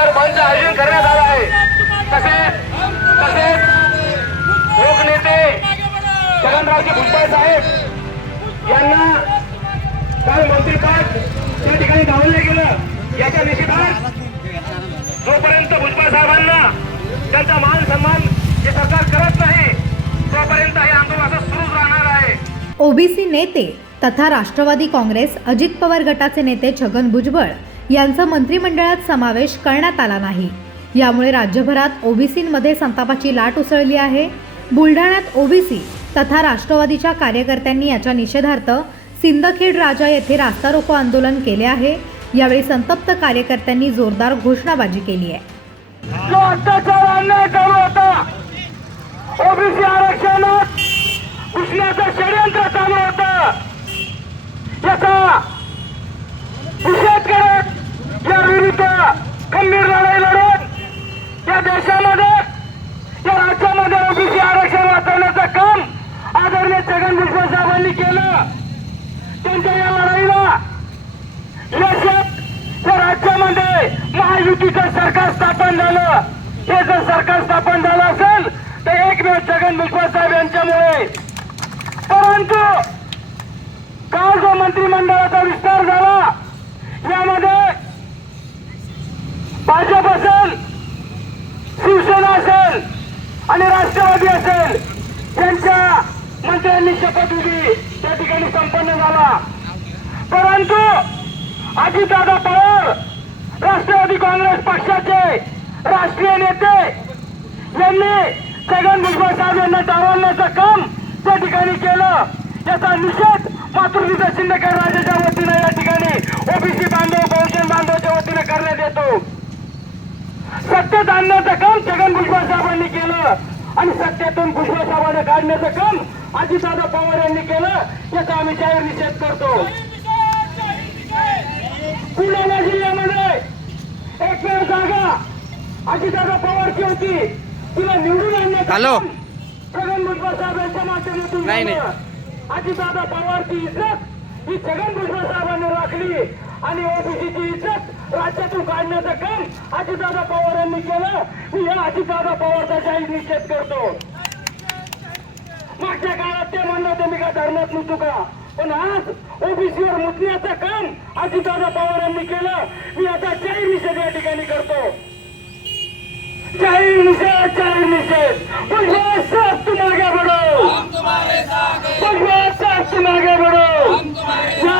तर मंच आयोजन करण्यात आलं आहे. तसेच तसेच लोकनेते छगनरावजी भुजबळ साहेब यांना काल मंत्रिपद त्या ठिकाणी डावललं गेलं याच्या निषेधार्थ जोपर्यंत भुजबळ साहेबांना त्यांचा मान सन्मान हे सरकार करत नाही तोपर्यंत हे आंदोलन असं सुरूच राहणार आहे. ओबीसी नेते तथा राष्ट्रवादी काँग्रेस अजित पवार गटाचे नेते छगन भुजबळ यांचा मंत्रिमंडळात समावेश करण्यात आला नाही. यामुळे राज्यभरात ओबीसींमध्ये संतापाची लाट उसळली आहे. बुलढाण्यात ओबीसी तथा राष्ट्रवादीच्या कार्यकर्त्यांनी याच्या निषेधार्थ सिंदखेड राजा येथे रास्ता रोको आंदोलन केले आहे. यावेळी संतप्त कार्यकर्त्यांनी जोरदार घोषणाबाजी केली आहे जो अत्याचार अन्याय चालू होता ओबीसी आरक्षणात घुसण्याचं षडयंत्र चालू होतं याचा निषेध करत या विरुद्ध खंबीर लढाई लढून या देशामध्ये या राज्यामध्ये ओबीसी आरक्षण वाचवण्याचं काम आदरणीय छगन भुजबळ साहेबांनी केलं त्यांच्या या लढाईला यश या राज्यामध्ये महायुतीचं सरकार स्थापन झालं हे जर सरकार स्थापन झालं असेल तर एकमेव छगन भुजबळ साहेब यांच्यामुळे. परंतु काल जो मंत्रिमंडळाचा विस्तार झाला यामध्ये भाजप असेल शिवसेना असेल आणि राष्ट्रवादी असेल यांच्या मंत्र्यांनी शपथविधी त्या ठिकाणी संपन्न झाला. परंतु अजितदादा पवार राष्ट्रवादी काँग्रेस पक्षाचे राष्ट्रीय नेते यांनी छगन भुजबळ साहेब यांना डावलण्याचं काम त्या ठिकाणी केलं. याचा निषेध मातृपिता शिंदेकर राजाच्या वतीनं या ठिकाणी ओबीसी बांधव बहुजन बांधवच्या वतीनं करण्यात येतो. सत्तेत आणण्याचं काम छगन भुजबळ साहेबांनी केलं आणि सत्तेतून भुजबळ साहेबांना काढण्याचं काम अजितदादा पवार यांनी केलं याचा आम्ही जाहीर निषेध करतो. पुण्याला जिल्ह्यामध्ये अजितदादा पवारची होती. तिला निवडून आणण्याचं हॅलो. छगन भुजबळ साहेब यांच्या माध्यमातून नाही, नाही. अजितदादा पवारची इज्जत. ही छगन भुजबळ साहेबांनी राखली. आणि ओबीसीची इज्जत राज्यातून काढण्याचं काम अजितदादा पवार यांनी केलं. मी या अजितदादा पवारचा जाहीर निषेध करतो. मागच्या काळात ते म्हणलं होते मी का धर्मात नव्हतो का? पण आज ओबीसीवर मुतण्याचं काम अजितदादा पवार यांनी केलं. मी आता जाहीर निषेध या ठिकाणी करतो. जाहीर निषेध जाहीर निषेध भुजबळ साहेब तुम आगे बढ़ो भुजबळ साहेब तुम आगे बढ़ो। यानंतर